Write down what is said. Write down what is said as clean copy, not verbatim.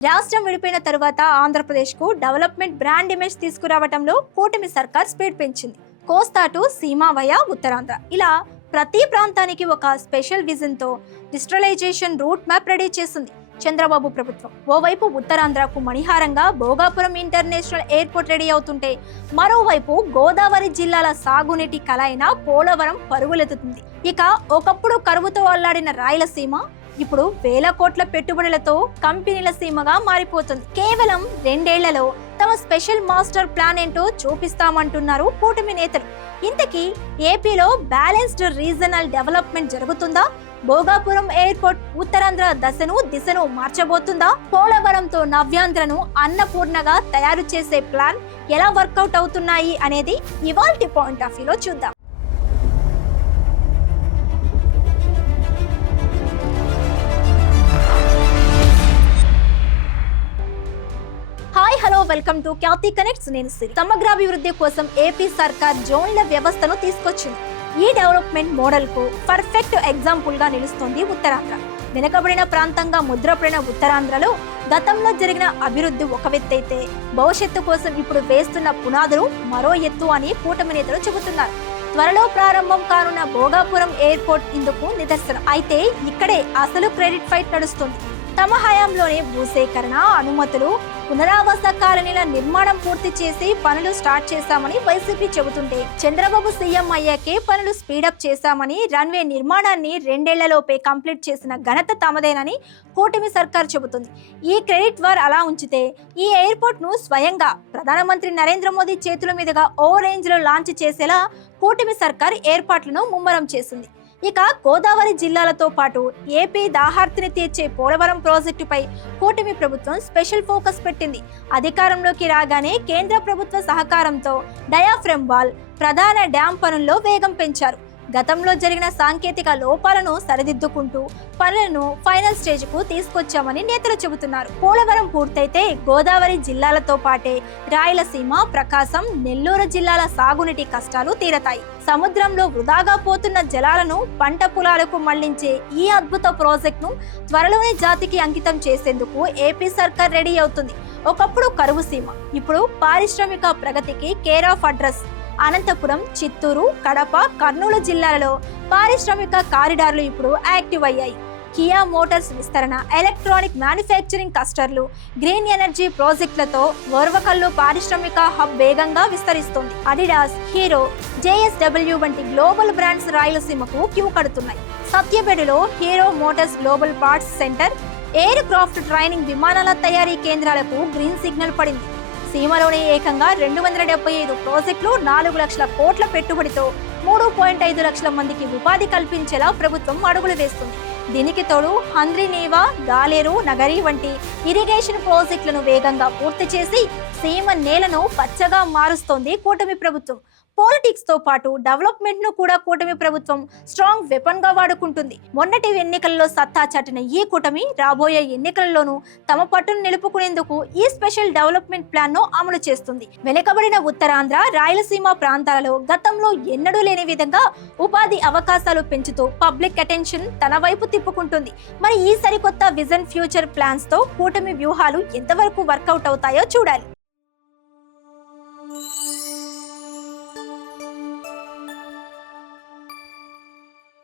రాష్ట్రం విడిపోయిన తరువాత ఆంధ్రప్రదేశ్కు డెవలప్మెంట్ బ్రాండ్ ఇమేజ్ తీసుకురావడంలో కూటమి సర్కార్ స్పీడ్ పెంచింది. కోస్తా టు సీమా వయా ఉత్తరాంధ్ర, ఇలా ప్రతి ప్రాంతానికి ఒక స్పెషల్ విజన్తో డిజిటలైజేషన్ రూట్ మ్యాప్ రెడీ చేసింది చంద్రబాబు ప్రభుత్వం. ఓవైపు ఉత్తరాంధ్రకు మణిహారంగా భోగాపురం ఇంటర్నేషనల్ ఎయిర్పోర్ట్ రెడీ అవుతుంటే, మరోవైపు గోదావరి జిల్లాల సాగునీటి కల అయిన పోలవరం పరుగులెత్తుతుంది. ఇక ఒకప్పుడు కరువుతో అల్లాడిన రాయలసీమ ఇప్పుడు వేల కోట్ల పెట్టుబడులతో కంపెనీల సీమగా మారిపోతుంది. కేవలం 2 ఏళ్లలో తమ స్పెషల్ మాస్టర్ ప్లాన్ ఏంటో చూపిస్తామంటున్నారు కూటమి నేతలు. ఇంతకీ ఏపీలో బ్యాలెన్స్డ్ రీజనల్ డెవలప్మెంట్ జరుగుతుందా? భోగాపురం ఎయిర్పోర్ట్ ఉత్తరాంధ్ర దిశను మార్చబోతుందా? పోలవరంతో నవ్యాంధ్రను అన్నపూర్ణగా తయారు చేసే ప్లాన్ ఎలా వర్కౌట్ అవుతున్నాయి అనేది ఇవాల్టి పాయింట్ ఆఫ్ వ్యూలో చూద్దాం. Hello, welcome to Khyati connects. నేను సిరి. సమగ్రాభివృద్ధి కోసం ఏపీ సర్కార్ జోన్ల వ్యవస్థను తీసుకొచ్చింది. ఈ డెవలప్మెంట్ మోడల్ కు పర్ఫెక్ట్ ఎగ్జాంపుల్ గా నిలుస్తోంది ఉత్తరాంధ్ర. వెనుకబడిన ప్రాంతంగా ముద్రపడిన ఉత్తరాంధ్రలో గతంలో జరిగిన అభివృద్ధి ఒక ఎత్తైతే, భవిష్యత్తు కోసం ఇప్పుడు వేస్తున్న పునాదులు మరో ఎత్తు అని కూటమి నేతలు చెబుతున్నారు. త్వరలో ప్రారంభం కానున్న భోగాపురం ఎయిర్పోర్ట్ ఇందుకు నిదర్శనం. అయితే ఇక్కడే అసలు క్రెడిట్ ఫైట్ నడుస్తుంది. తమ హయాంలోనే భూసేకరణ, అనుమతులు, పునరావాస కాలనీల నిర్మాణం పూర్తి చేసి పనులు స్టార్ట్ చేశామని వైసీపీ చెబుతుంటే, చంద్రబాబు సీఎం అయ్యాకే పనులు స్పీడప్ చేశామని, రన్వే నిర్మాణాన్ని 2 ఏళ్లలోపే కంప్లీట్ చేసిన ఘనత తమదేనని కూటమి సర్కార్ చెబుతుంది. ఈ క్రెడిట్ వార్ అలా ఉంచితే, ఈ ఎయిర్పోర్ట్ ను స్వయంగా ప్రధానమంత్రి నరేంద్ర మోదీ చేతుల మీదుగా ఓ రేంజ్ లో లాంచ్ చేసేలా కూటమి సర్కార్ ఏర్పాట్లను ముమ్మరం చేసింది. ఇక గోదావరి జిల్లాలతో పాటు ఏపీ దాహార్తిని తీర్చే పోలవరం ప్రాజెక్టుపై కూటమి ప్రభుత్వం స్పెషల్ ఫోకస్ పెట్టింది. అధికారంలోకి రాగానే కేంద్ర ప్రభుత్వ సహకారంతో డయాఫ్రమ్ వాల్, ప్రధాన డ్యాం పనుల్లో వేగం పెంచారు. గతంలో జరిగిన సాంకేతిక లోపాలను సరిదిద్దుకుంటూ పనులను ఫైనల్ స్టేజ్ కు తీసుకొచ్చామని నేతలు చెబుతున్నారు. పోలవరం పూర్తయితే గోదావరి జిల్లాలతో పాటే రాయలసీమ, ప్రకాశం, నెల్లూరు జిల్లాల సాగునీటి కష్టాలు తీరతాయి. సముద్రంలో వృధాగా పోతున్న జలాలను పంట పొలాలకు మళ్లించే ఈ అద్భుత ప్రాజెక్టును త్వరలోనే జాతికి అంకితం చేసేందుకు ఏపీ సర్కార్ రెడీ అవుతుంది. ఒకప్పుడు కరువు సీమ, ఇప్పుడు పారిశ్రామిక ప్రగతికి care of address. Anantapuram, Chittoor, Kadapa, Kurnool జిల్లాలలో పారిశ్రామిక కారిడార్లు ఇప్పుడు యాక్టివ్ అయ్యాయి. కియా మోటార్స్ విస్తరణ, ఎలక్ట్రానిక్ మ్యానుఫ్యాక్చరింగ్ క్లస్టర్లు, గ్రీన్ ఎనర్జీ ప్రాజెక్టులతో ఓర్వకల్లు పారిశ్రామిక హబ్ వేగంగా విస్తరిస్తోంది. అడిడాస్, హీరో, JSW వంటి గ్లోబల్ బ్రాండ్స్ రాయలసీమకు క్యూ కడుతున్నాయి. సత్యపేటలో Hero Motors global parts centre, aircraft training విమానాల తయారీ కేంద్రాలకు గ్రీన్ సిగ్నల్ పడింది. సీమలోనే ఏకంగా 275 ప్రాజెక్టులు, 4 లక్షల కోట్ల పెట్టుబడితో 3.5 లక్షల మందికి ఉపాధి కల్పించేలా ప్రభుత్వం అడుగులు వేస్తుంది. దీనికి తోడు హంద్రీనేవా, గాలేరు, నగరి వంటి ఇరిగేషన్ ప్రాజెక్టులను వేగంగా పూర్తి చేసి సీమ నేలను పచ్చగా మారుస్తోంది కూటమి ప్రభుత్వం. పాలిటిక్స్ తో పాటు డెవలప్మెంట్ ను కూడా కూటమి ప్రభుత్వం స్ట్రాంగ్ వెపన్ గా వాడుకుంటుంది. మొన్నటి ఎన్నికల్లో సత్తా చాటిన ఈ కూటమి రాబోయే ఎన్నికల్లోనూ తమ పట్టును నిలుపుకునేందుకు ఈ స్పెషల్ డెవలప్మెంట్ ప్లాన్ ను అమలు చేస్తుంది. వెనుకబడిన ఉత్తరాంధ్ర, రాయలసీమ ప్రాంతాలలో గతంలో ఎన్నడూ లేని విధంగా ఉపాధి అవకాశాలు పెంచుతూ పబ్లిక్ అటెన్షన్ తన వైపు తిప్పుకుంటుంది. మరి ఈ సరికొత్త విజన్, ఫ్యూచర్ ప్లాన్స్ తో కూటమి వ్యూహాలు ఎంతవరకు వర్కౌట్ అవుతాయో చూడాలి.